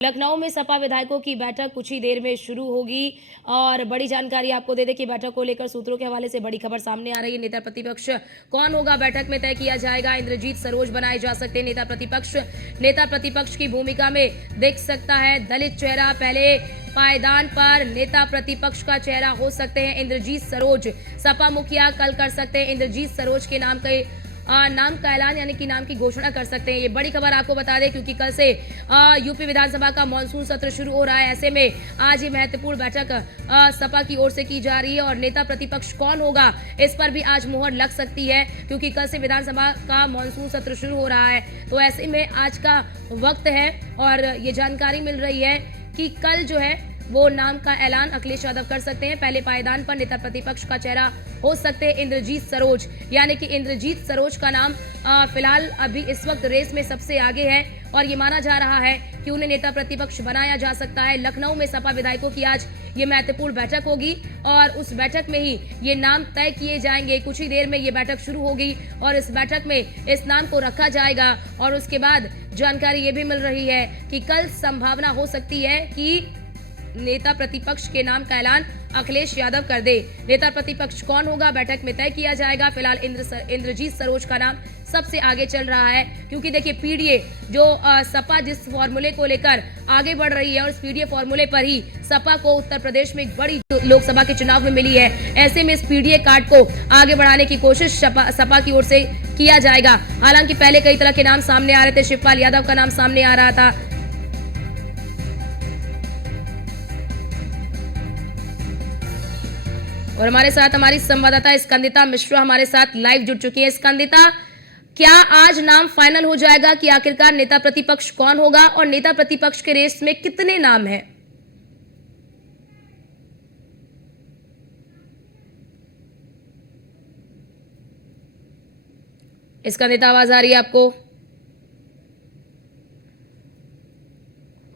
लखनऊ में सपा विधायकों की बैठक कुछ ही देर में शुरू होगी और बड़ी जानकारी आपको दे दें कि बैठक को लेकर सूत्रों के हवाले से बड़ी खबर सामने आ रही है। नेता प्रतिपक्ष कौन होगा बैठक में तय किया जाएगा। इंद्रजीत सरोज बनाए जा सकते हैं नेता प्रतिपक्ष की भूमिका में दिख सकता है दलित चेहरा। पहले पायदान पर नेता प्रतिपक्ष का चेहरा हो सकते हैं इंद्रजीत सरोज। सपा मुखिया कल कर सकते हैं इंद्रजीत सरोज के नाम का ऐलान यानी कि नाम की घोषणा कर सकते हैं। ये बड़ी खबर आपको बता दें क्योंकि कल से यूपी विधानसभा का मानसून सत्र शुरू हो रहा है। ऐसे में आज ये महत्वपूर्ण बैठक सपा की ओर से की जा रही है और नेता प्रतिपक्ष कौन होगा इस पर भी आज मुहर लग सकती है क्योंकि कल से विधानसभा का मानसून सत्र शुरू हो रहा है। तो ऐसे में आज का वक्त है और ये जानकारी मिल रही है कि कल जो है वो नाम का ऐलान अखिलेश यादव कर सकते हैं। पहले पायदान पर नेता प्रतिपक्ष का चेहरा हो सकते हैं इंद्रजीत सरोज, यानी कि इंद्रजीत सरोज का नाम फिलहाल अभी इस वक्त रेस में सबसे आगे है और ये माना जा रहा है कि उन्हें नेता प्रतिपक्ष बनाया जा सकता है। लखनऊ में सपा विधायकों की आज ये महत्वपूर्ण बैठक होगी और उस बैठक में ही ये नाम तय किए जाएंगे। कुछ ही देर में ये बैठक शुरू होगी और इस बैठक में इस नाम को रखा जाएगा और उसके बाद जानकारी ये भी मिल रही है कि कल संभावना हो सकती है कि नेता प्रतिपक्ष के नाम का ऐलान अखिलेश यादव कर दे। नेता प्रतिपक्ष कौन होगा बैठक में तय किया जाएगा। फिलहाल इंद्रजीत सरोज का नाम सबसे आगे चल रहा है क्योंकि देखिए पीडीए जो सपा जिस फॉर्मूले को लेकर आगे बढ़ रही है और इस पीडीए फॉर्मूले पर ही सपा को उत्तर प्रदेश में एक बड़ी लोकसभा के चुनाव में मिली है। ऐसे में इस पीडीए कार्ड को आगे बढ़ाने की कोशिश सपा की ओर से किया जाएगा। हालांकि पहले कई तरह के नाम सामने आ रहे थे, शिवपाल यादव का नाम सामने आ रहा था। और हमारे साथ हमारी संवाददाता स्कंदिता मिश्रा हमारे साथ लाइव जुड़ चुकी है। स्कंदिता, क्या आज नाम फाइनल हो जाएगा कि आखिरकार नेता प्रतिपक्ष कौन होगा और नेता प्रतिपक्ष के रेस में कितने नाम हैं? स्कंदिता, आवाज आ रही है आपको?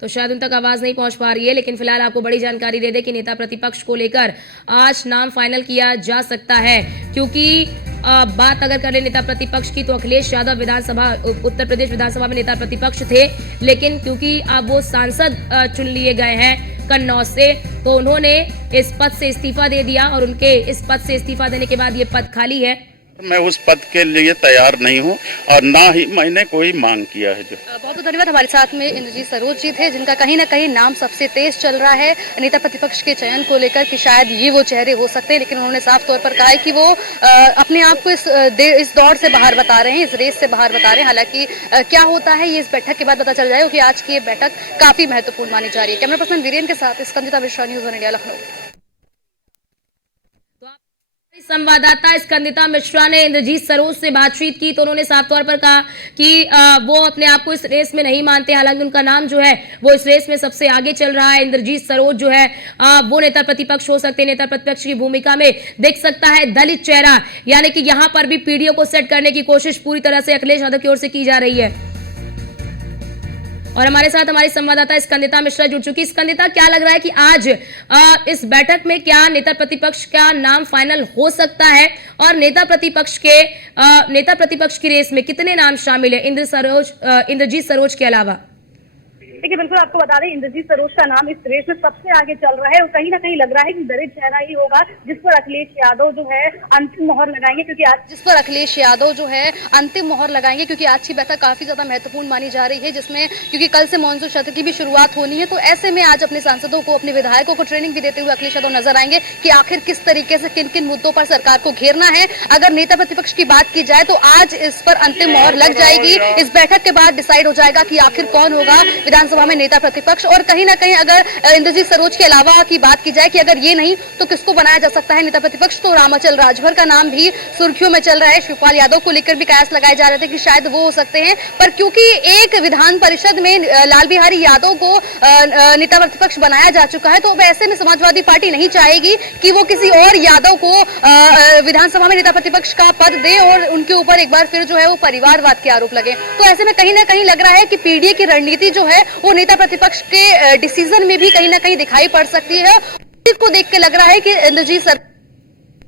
तो शायद उन तक आवाज नहीं पहुंच पा रही है, लेकिन फिलहाल आपको बड़ी जानकारी दे दे कि नेता प्रतिपक्ष को लेकर आज नाम फाइनल किया जा सकता है क्योंकि बात अगर करें नेता प्रतिपक्ष की तो अखिलेश यादव उत्तर प्रदेश विधानसभा में नेता प्रतिपक्ष थे, लेकिन क्योंकि अब वो सांसद चुन लिए गए हैं कन्नौज से तो उन्होंने इस पद से इस्तीफा दे दिया और उनके इस पद से इस्तीफा देने के बाद ये पद खाली है। मैं उस पद के लिए तैयार नहीं हूं और ना ही मैंने कोई मांग किया है। जो बहुत बहुत धन्यवाद। हमारे साथ में इंद्रजीत सरोज जी थे जिनका कहीं ना कहीं नाम सबसे तेज चल रहा है नेता प्रतिपक्ष के चयन को लेकर कि शायद ये वो चेहरे हो सकते हैं, लेकिन उन्होंने साफ तौर पर कहा है कि वो अपने आप को इस दौड़ से बाहर बता रहे हैं, इस रेस से बाहर बता रहे हैं। हालांकि क्या होता है ये इस बैठक के बाद पता चल जाएगा क्योंकि आज की ये बैठक काफी महत्वपूर्ण मानी जा रही है। कैमरा पर्सन वीरेन के साथ स्कंदिता मिश्रा, न्यूज़ 1 इंडिया, लखनऊ। संवाददाता स्कंदिता मिश्रा ने इंद्रजीत सरोज से बातचीत की तो उन्होंने साफ तौर पर कहा कि वो अपने आप को इस रेस में नहीं मानते। हालांकि उनका नाम जो है वो इस रेस में सबसे आगे चल रहा है। इंद्रजीत सरोज जो है वो नेता प्रतिपक्ष हो सकते हैं। नेता प्रतिपक्ष की भूमिका में दिख सकता है दलित चेहरा, यानी कि यहां पर भी पीडीओ को सेट करने की कोशिश पूरी तरह से अखिलेश यादव की ओर से की जा रही है। और हमारे साथ हमारी संवाददाता स्कंदिता मिश्रा जुड़ चुकी। स्कंदिता, क्या लग रहा है कि आज इस बैठक में क्या नेता प्रतिपक्ष का नाम फाइनल हो सकता है और नेता प्रतिपक्ष की रेस में कितने नाम शामिल है इंद्रजीत सरोज के अलावा? देखिए, बिल्कुल आपको बता दें इंद्रजीत सरोज का नाम इस रेस में सबसे आगे चल रहा है और कहीं ना कहीं लग रहा है कि दलित चेहरा ही होगा जिस पर अखिलेश यादव जो है अंतिम मोहर लगाएंगे क्योंकि आज की बैठक काफी ज्यादा महत्वपूर्ण मानी जा रही है जिसमें क्योंकि कल से मानसून सत्र की भी शुरुआत होनी है। तो ऐसे में आज अपने सांसदों को, अपने विधायकों को ट्रेनिंग भी देते हुए अखिलेश यादव नजर आएंगे कि आखिर किस तरीके से किन किन मुद्दों पर सरकार को घेरना है। अगर नेता प्रतिपक्ष की बात की जाए तो आज इस पर अंतिम मोहर लग जाएगी। इस बैठक के बाद डिसाइड हो जाएगा कि आखिर कौन होगा विधानसभा में नेता प्रतिपक्ष। और कहीं ना कहीं अगर इंद्रजीत सरोज के अलावा की बात की जाए कि अगर ये नहीं तो किसको बनाया जा सकता है नेता प्रतिपक्ष, तो रामाचल राजभर का नाम भी सुर्खियों में चल रहा है। शिवपाल यादव को लेकर भी कयास लगाए जा रहे थे कि शायद वो हो सकते हैं, पर क्योंकि एक विधान परिषद में लाल बिहारी यादव को नेता प्रतिपक्ष बनाया जा चुका है तो अब ऐसे में समाजवादी पार्टी नहीं चाहेगी कि वो किसी और यादव को विधानसभा में नेता प्रतिपक्ष का पद दे और उनके ऊपर एक बार फिर जो है वो परिवारवाद के आरोप लगे। तो ऐसे में कहीं ना कहीं लग रहा है कि पीडीए की रणनीति जो है वो नेता प्रतिपक्ष के डिसीजन में भी कहीं ना कहीं दिखाई पड़ सकती है। को देख के लग रहा है कि इंद्रजीत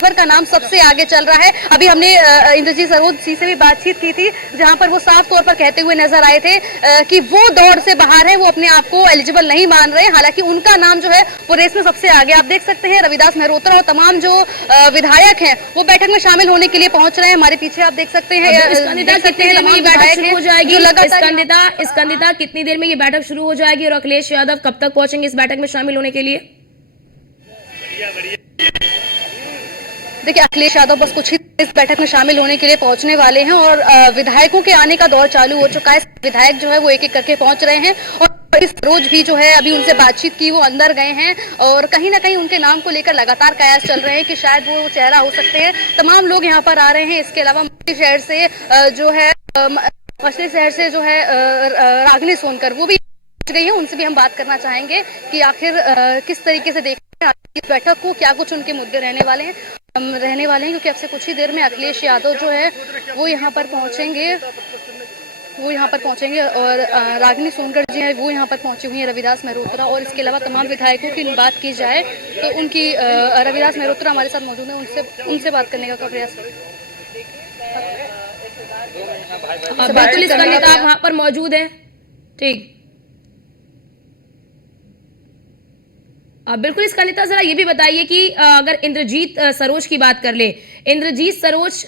का नाम सबसे आगे चल रहा है। अभी हमने इंद्रजीत सरोज जी से भी बातचीत की थी, जहां पर वो साफ तौर पर कहते हुए नजर आए थे कि वो दौड़ से बाहर है, वो अपने आप को एलिजिबल नहीं मान रहे। हालांकि उनका नाम जो है वो रेस में सबसे आगे। आप देख सकते हैं रविदास मेहरोत्रा और तमाम जो विधायक हैं वो बैठक में शामिल होने के लिए पहुंच रहे हैं। हमारे पीछे आप देख सकते हैं स्कंदिता कितनी देर में ये बैठक शुरू हो जाएगी और अखिलेश यादव कब तक पहुंचेंगे इस बैठक में शामिल होने के लिए? देखिए, अखिलेश यादव बस कुछ ही इस बैठक में शामिल होने के लिए पहुंचने वाले हैं और विधायकों के आने का दौर चालू हो चुका है। विधायक जो है वो एक एक करके पहुंच रहे हैं और इस रोज भी जो है अभी उनसे बातचीत की, वो अंदर गए हैं और कहीं ना कहीं उनके नाम को लेकर लगातार कयास चल रहे हैं कि शायद वो चेहरा हो सकते हैं। तमाम लोग यहाँ पर आ रहे हैं। इसके अलावा मछली शहर से जो है रागिनी सोनकर वो भी गई है। उनसे भी हम बात करना चाहेंगे कि आखिर किस तरीके से देख रहे हैं इस बैठक को, क्या कुछ उनके मुद्दे रहने वाले हैं क्योंकि अब से कुछ ही देर में अखिलेश यादव जो है वो यहाँ पर पहुंचेंगे और रागिनी सोनकर जी है वो यहाँ पर पहुंची हुई है, रविदास मेहरोत्रा और इसके अलावा तमाम विधायकों की बात की जाए तो उनकी रविदास मेहरोत्रा हमारे साथ मौजूद है, उनसे बात करने का प्रयास बिल्कुल स्कंदिता आप वहां पर मौजूद हैं। ठीक, बिल्कुल स्कंदिता, जरा ये भी बताइए कि अगर इंद्रजीत सरोज की बात कर ले, इंद्रजीत सरोज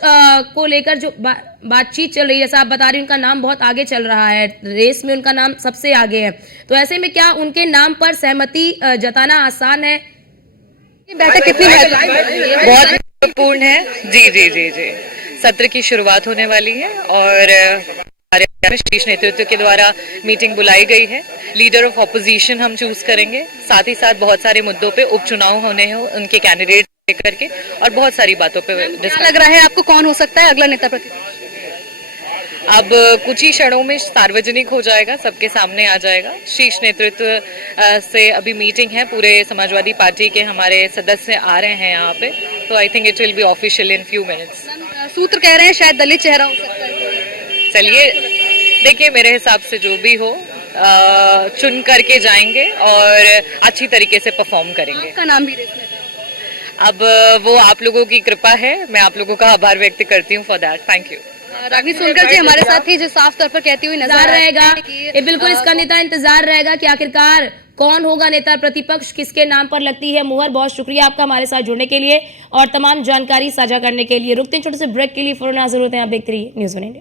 को लेकर जो बातचीत चल रही है, जैसा आप बता रही हैं उनका नाम बहुत आगे चल रहा है, रेस में उनका नाम सबसे आगे है, तो ऐसे में क्या उनके नाम पर सहमति जताना आसान है? बैठक कितनी बहुत महत्वपूर्ण है। जी जी जी जी, सत्र की शुरुआत होने वाली है और हमारे शीर्ष नेतृत्व के द्वारा मीटिंग बुलाई गई है। लीडर ऑफ ऑपोजिशन हम चूज करेंगे, साथ ही साथ बहुत सारे मुद्दों पे उपचुनाव होने हैं उनके कैंडिडेट लेकर के और बहुत सारी बातों पे क्या लग रहा है आपको कौन हो सकता है अगला नेता प्रतिपक्ष? अब कुछ ही क्षणों में सार्वजनिक हो जाएगा, सबके सामने आ जाएगा। शीर्ष नेतृत्व से अभी मीटिंग है, पूरे समाजवादी पार्टी के हमारे सदस्य आ रहे हैं यहाँ पे, तो I think it will be official in few minutes. सूत्र कह रहे हैं शायद दलित चेहरा हो सकता है। चलिए देखिए, मेरे हिसाब से जो भी हो चुन करके जाएंगे और अच्छी तरीके से परफॉर्म करेंगे। आपका नाम भी रेस में अब वो आप लोगों की कृपा है, मैं आप लोगों का आभार व्यक्त करती हूँ for that. Thank you. Ragini Sonkar ji हमारे साथ थी, जो साफ तौर पर कहती हुई नजर रहेगा। ये बिल्कुल स्कंदिता, इंतजार रहेगा कि आखिरकार कौन होगा नेता प्रतिपक्ष, किसके नाम पर लगती है मुहर। बहुत शुक्रिया आपका हमारे साथ जुड़ने के लिए और तमाम जानकारी साझा करने के लिए। रुकते हैं छोटे से ब्रेक के लिए, फौरन हाजिर होते हैं। आप देखते रहिए न्यूज़ 1 इंडिया।